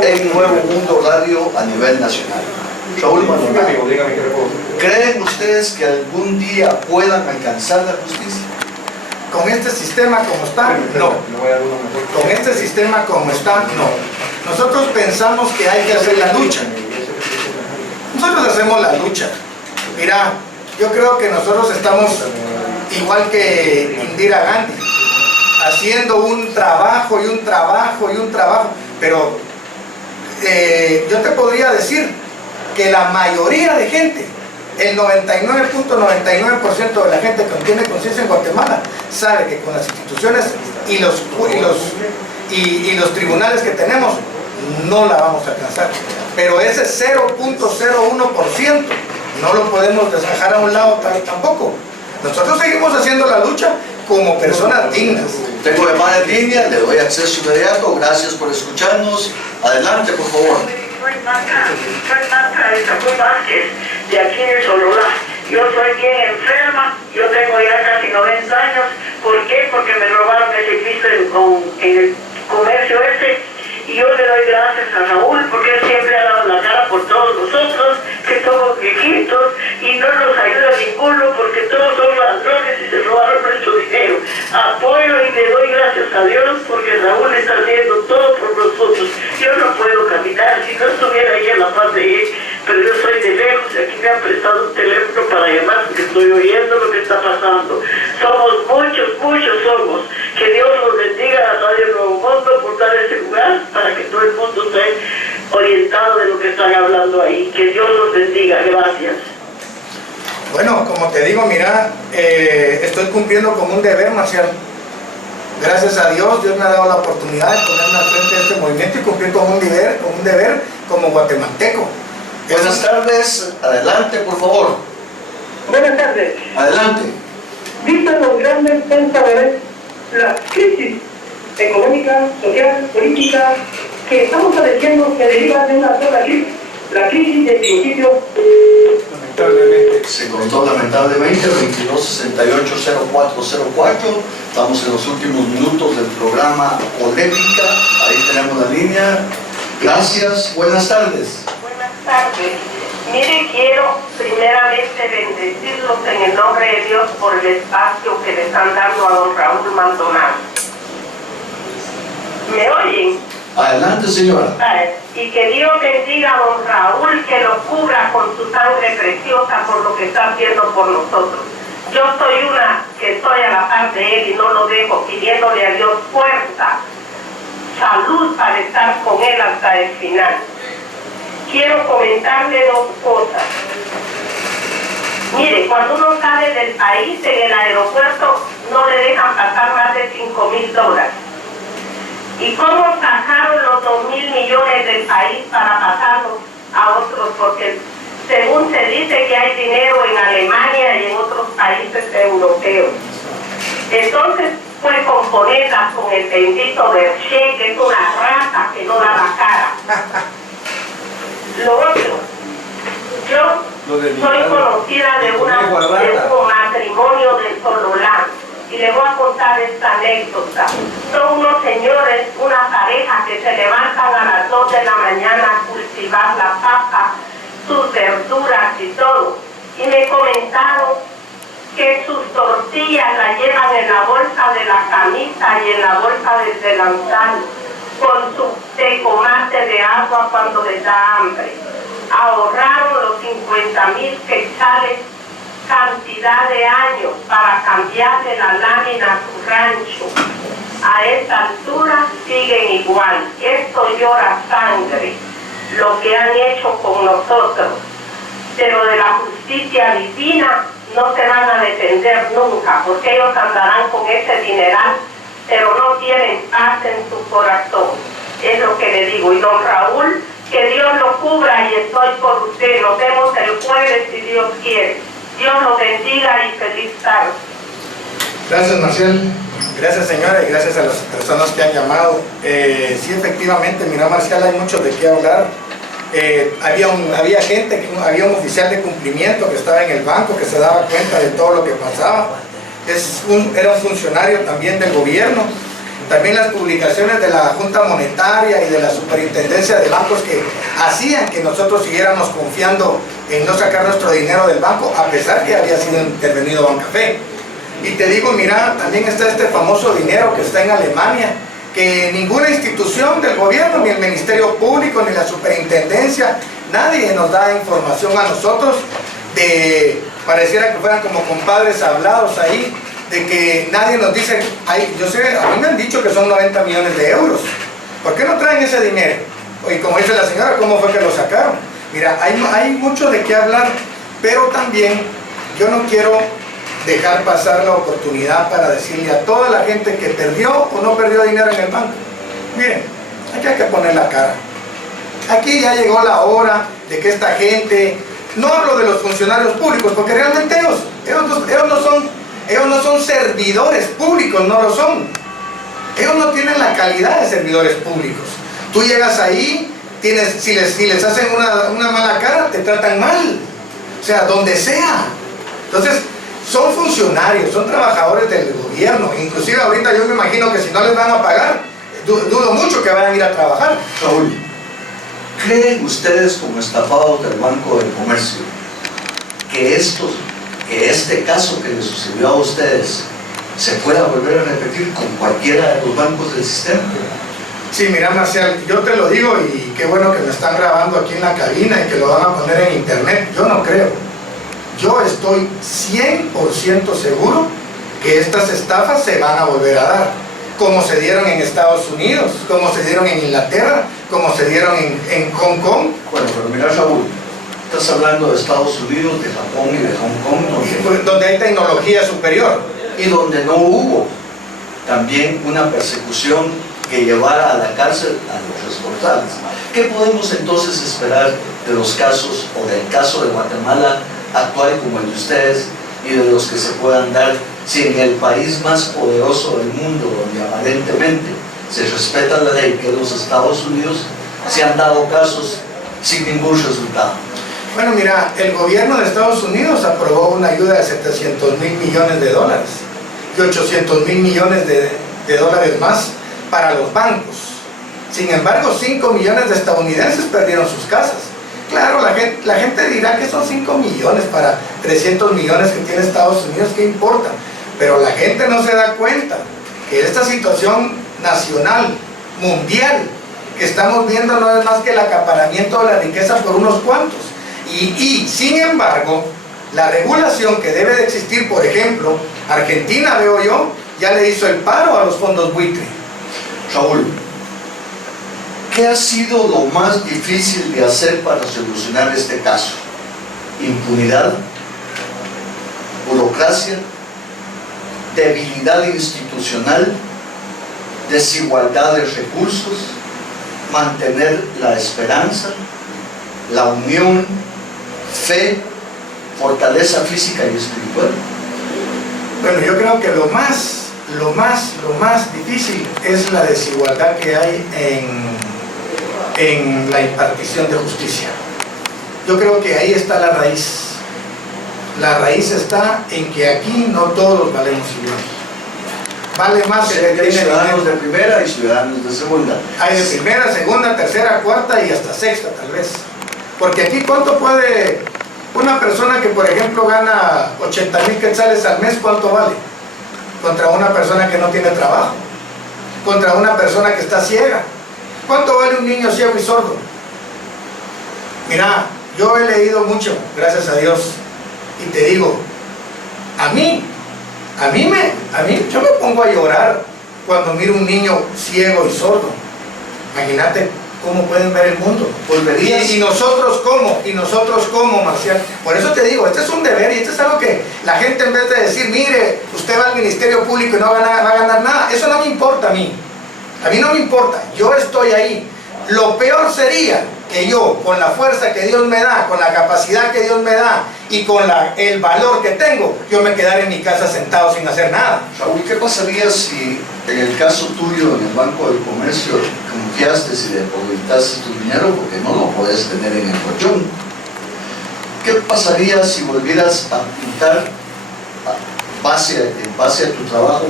en Nuevo Mundo Radio a nivel nacional. Raúl Maldonado, Dígame qué le puedo decir. ¿creen ustedes que algún día puedan alcanzar la justicia? Con este sistema como está, no. Le voy a dar uno mejor. Con este sistema como está, no. Nosotros pensamos que hay que hacer la lucha. Nosotros hacemos la lucha. Mira, yo creo que nosotros estamos igual que Indira Gandhi, haciendo un trabajo y un trabajo y un trabajo. Pero yo te podría decir que la mayoría de gente, el 99.99% de la gente que tiene conciencia en Guatemala sabe que con las instituciones y los tribunales que tenemos no la vamos a alcanzar. Pero ese 0.01% no lo podemos dejar a un lado tampoco. Nosotros seguimos haciendo la lucha como personas dignas. Tengo llamada en línea, le doy acceso inmediato. Gracias por escucharnos. Adelante, por favor. Soy Marta Isabel Vázquez, de aquí de Sololá. Yo soy bien enferma, yo tengo ya casi 90 años. ¿Por qué? Porque me robaron ese piso en el comercio ese. Y yo le doy gracias a Raúl porque él siempre ha dado la cara por todos nosotros, que somos viejitos, y no nos ayuda ninguno porque todos son ladrones y se robaron nuestro dinero. Apoyo y le doy gracias a Dios porque Raúl está haciendo todo por nosotros. Yo no puedo caminar, si no estuviera ahí en la paz de él, pero yo soy de lejos y aquí me han prestado un teléfono para llamar porque estoy oyendo lo que está pasando. Somos muchos somos. Que Dios los bendiga a Radio Nuevo Mundo por dar ese lugar para que todo el mundo esté orientado de lo que están hablando ahí. Que Dios los bendiga. Gracias. Bueno, como te digo, mira, estoy cumpliendo con un deber, Marcial. Gracias a Dios, Dios me ha dado la oportunidad de ponerme al frente de este movimiento y cumplir con un deber como guatemalteco. Buenas tardes. Adelante, por favor. Buenas tardes. Adelante. Vistos los grandes pensadores, la crisis económica, social, política que estamos padeciendo se deriva de una sola crisis, la crisis de principio. Lamentablemente. Se cortó lamentablemente 2268-0404. Estamos en los últimos minutos del programa Polémica. Ahí tenemos la línea. Gracias. Buenas tardes. Buenas tardes. Mire, quiero primeramente bendecirlos en el nombre de Dios por el espacio que le están dando a don Raúl Maldonado. ¿Me oyen? Adelante, señora. Y que Dios bendiga a don Raúl, que lo cubra con su sangre preciosa por lo que está haciendo por nosotros. Yo soy una que estoy a la par de él y no lo dejo, pidiéndole a Dios fuerza, salud para estar con él hasta el final. Quiero comentarle dos cosas. Mire, cuando uno sale del país, en el aeropuerto no le dejan pasar más de $5,000. ¿Y cómo sacaron los 2.000 millones del país para pasarlos a otros? Porque según se dice que hay dinero en Alemania y en otros países europeos. Entonces fue con boletas con el bendito Berché, que es una rata que no da la cara. Lo otro, yo soy conocida de un matrimonio de Sololá y le voy a contar esta anécdota. Son unos señores, una pareja que se levantan a las 2 de la mañana a cultivar la papa, sus verduras y todo. Y me comentaron que sus tortillas las llevan en la bolsa de la camisa y en la bolsa del delantal, con su tecomate de agua cuando les da hambre. Ahorraron los 50,000 quetzales, cantidad de años, para cambiarle la lámina a su rancho. A esta altura siguen igual. Esto llora sangre, lo que han hecho con nosotros. Pero de la justicia divina no se van a defender nunca, porque ellos andarán con ese dineral, pero no tienen paz en su corazón. Es lo que le digo. Y don Raúl, que Dios lo cubra y estoy por usted. Nos vemos el jueves si Dios quiere. Dios lo bendiga y feliz tarde. Gracias, Marcial. Gracias, señora, y gracias a las personas que han llamado. Sí, efectivamente, mira, Marcial, hay mucho de qué hablar. Había un oficial de cumplimiento que estaba en el banco, que se daba cuenta de todo lo que pasaba. Era un funcionario también del gobierno. también las publicaciones de la Junta Monetaria y de la Superintendencia de Bancos que hacían que nosotros siguiéramos confiando en no sacar nuestro dinero del banco, a pesar que había sido intervenido Bancafé. Y te digo, mira, también está este famoso dinero que está en Alemania, que ninguna institución del gobierno, ni el Ministerio Público, ni la Superintendencia, nadie nos da información a nosotros pareciera que fueran como compadres hablados ahí, de que nadie nos dice, yo sé, a mí me han dicho que son 90 millones de euros. ¿Por qué no traen ese dinero? Y como dice la señora, ¿cómo fue que lo sacaron? Mira, hay mucho de qué hablar, pero también yo no quiero dejar pasar la oportunidad para decirle a toda la gente que perdió o no perdió dinero en el banco. Miren, aquí hay que poner la cara. Aquí ya llegó la hora de que esta gente, no hablo de los funcionarios públicos, porque realmente ellos no son servidores públicos, no lo son. Ellos no tienen la calidad de servidores públicos. Tú llegas ahí, si les hacen una mala cara, te tratan mal. O sea, donde sea. Entonces, son funcionarios, son trabajadores del gobierno. Inclusive ahorita yo me imagino que si no les van a pagar, dudo mucho que vayan a ir a trabajar. Raúl, ¿creen ustedes como estafados del Banco del Comercio que este caso que les sucedió a ustedes se pueda volver a repetir con cualquiera de los bancos del sistema? Sí, mira, Marcial, yo te lo digo y qué bueno que me están grabando aquí en la cabina y que lo van a poner en internet. Yo no creo. Yo estoy 100% seguro que estas estafas se van a volver a dar, como se dieron en Estados Unidos, como se dieron en Inglaterra, como se dieron en Hong Kong. Bueno, pero mira, Raúl, estás hablando de Estados Unidos, de Japón y de Hong Kong, donde hay tecnología superior. y donde no hubo también una persecución que llevara a la cárcel a los responsables. ¿Qué podemos entonces esperar de los casos o del caso de Guatemala actual como el de ustedes y de los que se puedan dar si en el país más poderoso del mundo, donde aparentemente se respeta la ley, que es los Estados Unidos, se han dado casos sin ningún resultado? Bueno, mira, el gobierno de Estados Unidos aprobó una ayuda de 700.000 millones de dólares y 800.000 millones de dólares más para los bancos. Sin embargo, 5 millones de estadounidenses perdieron sus casas. Claro, la gente dirá que son 5 millones para 300 millones que tiene Estados Unidos, ¿qué importa? Pero la gente no se da cuenta que esta situación nacional, mundial, que estamos viendo no es más que el acaparamiento de la riqueza por unos cuantos. Y sin embargo, la regulación que debe de existir, por ejemplo, Argentina, veo yo, ya le hizo el paro a los fondos buitre. Raúl, ¿qué ha sido lo más difícil de hacer para solucionar este caso? ¿Impunidad? ¿Burocracia? ¿Debilidad institucional? ¿Desigualdad de recursos? ¿Mantener la esperanza? ¿La unión? ¿Fe? ¿Fortaleza física y espiritual? Bueno, yo creo que lo más difícil es la desigualdad que hay en la impartición de justicia. Yo creo que ahí está la raíz. La raíz está en que aquí no todos valemos igual. Vale más el que Hay tiene ciudadanos dinero. de primera y ciudadanos de segunda. Hay de primera, segunda, tercera, cuarta y hasta sexta tal vez. Porque aquí ¿cuánto puede una persona que por ejemplo gana 80,000 quetzales al mes, cuánto vale? Contra una persona que no tiene trabajo, contra una persona que está ciega. ¿Cuánto vale un niño ciego y sordo? Mira, yo he leído mucho, gracias a Dios, y te digo, yo me pongo a llorar cuando miro un niño ciego y sordo. Imagínate cómo pueden ver el mundo. ¿Volverías? Y nosotros cómo, Marcial. Por eso te digo, este es un deber y este es algo que la gente, en vez de decir, mire, usted va al Ministerio Público y no va a ganar nada, eso no me importa a mí. A mí no me importa, yo estoy ahí. Lo peor sería que yo, con la fuerza que Dios me da, con la capacidad que Dios me da y con el valor que tengo, yo me quedara en mi casa sentado sin hacer nada. Raúl, ¿qué pasaría si en el caso tuyo en el Banco del Comercio confiaste y depositaste tu dinero porque no lo podés tener en el colchón? ¿Qué pasaría si volvieras a pintar en base a tu trabajo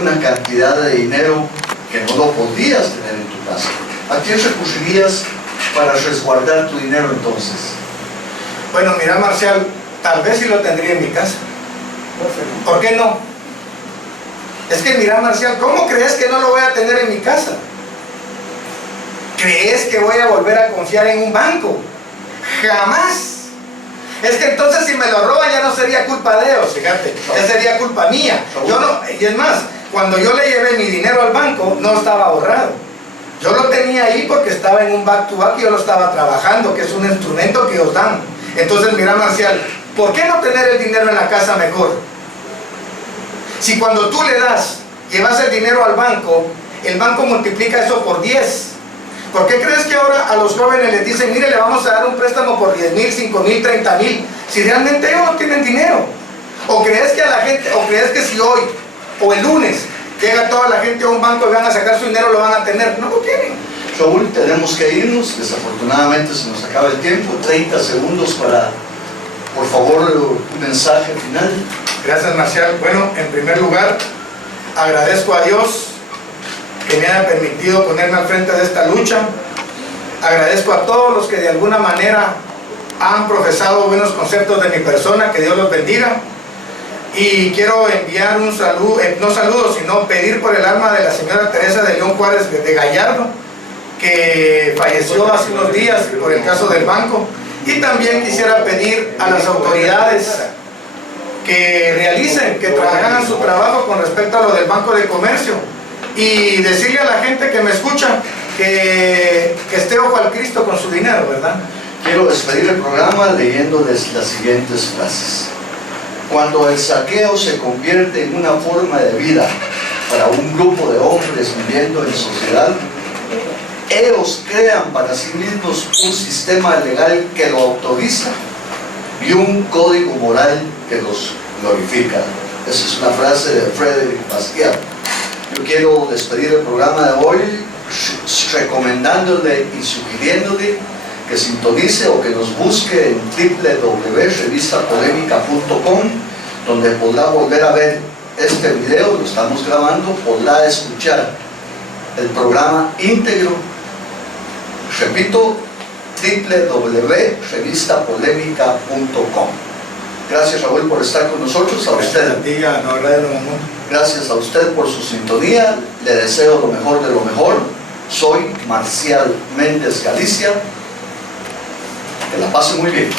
una cantidad de dinero que no lo podías tener en tu casa. ¿A quién recurrirías para resguardar tu dinero entonces? Bueno, mira, Marcial, tal vez sí lo tendría en mi casa. ¿Por qué no? Es que mira, Marcial, ¿cómo crees que no lo voy a tener en mi casa? ¿Crees que voy a volver a confiar en un banco? Jamás. Es que entonces si me lo roban ya no sería culpa de ellos, fíjate, ya sería culpa mía. Yo no, y es más, cuando yo le llevé mi dinero al banco, no estaba ahorrado. Yo lo tenía ahí porque estaba en un back to back y yo lo estaba trabajando, que es un instrumento que ellos dan. Entonces, mira, Marcial, ¿por qué no tener el dinero en la casa mejor? Si cuando tú le das, llevas el dinero al banco, el banco multiplica eso por 10. ¿Por qué crees que ahora a los jóvenes les dicen, mire, le vamos a dar un préstamo por 10,000, 5,000, 30,000? Si realmente ellos no tienen dinero. ¿O crees que a la gente, o crees que si hoy o el lunes llega toda la gente a un banco y van a sacar su dinero, lo van a tener? No lo tienen. Raúl, tenemos que irnos, desafortunadamente se nos acaba el tiempo, 30 segundos para, por favor, un mensaje final. Gracias, Marcial. Bueno, en primer lugar, agradezco a Dios que me haya permitido ponerme al frente de esta lucha. Agradezco a todos los que de alguna manera han profesado buenos conceptos de mi persona, que Dios los bendiga. Y quiero enviar un saludo, no saludo, sino pedir por el alma de la señora Teresa de León Juárez de Gallardo, que falleció hace unos días por el caso del banco. Y también quisiera pedir a las autoridades que realicen, que hagan su trabajo con respecto a lo del Banco de Comercio, y decirle a la gente que me escucha que esté ojo al Cristo con su dinero, ¿verdad? Quiero despedir el programa leyéndoles las siguientes frases. Cuando el saqueo se convierte en una forma de vida para un grupo de hombres viviendo en sociedad, ellos crean para sí mismos un sistema legal que lo autoriza y un código moral que los glorifica. Esa es una frase de Frédéric Bastiat. Yo quiero despedir el programa de hoy recomendándole y sugiriéndole que sintonice o que nos busque en www.revistapolemica.com, donde podrá volver a ver este video, lo estamos grabando, podrá escuchar el programa íntegro. Repito, www.revistapolemica.com. Gracias, Raúl, por estar con nosotros. A usted. Gracias a usted por su sintonía. Le deseo lo mejor de lo mejor. Soy Marcial Méndez Galicia. Que la pase muy bien.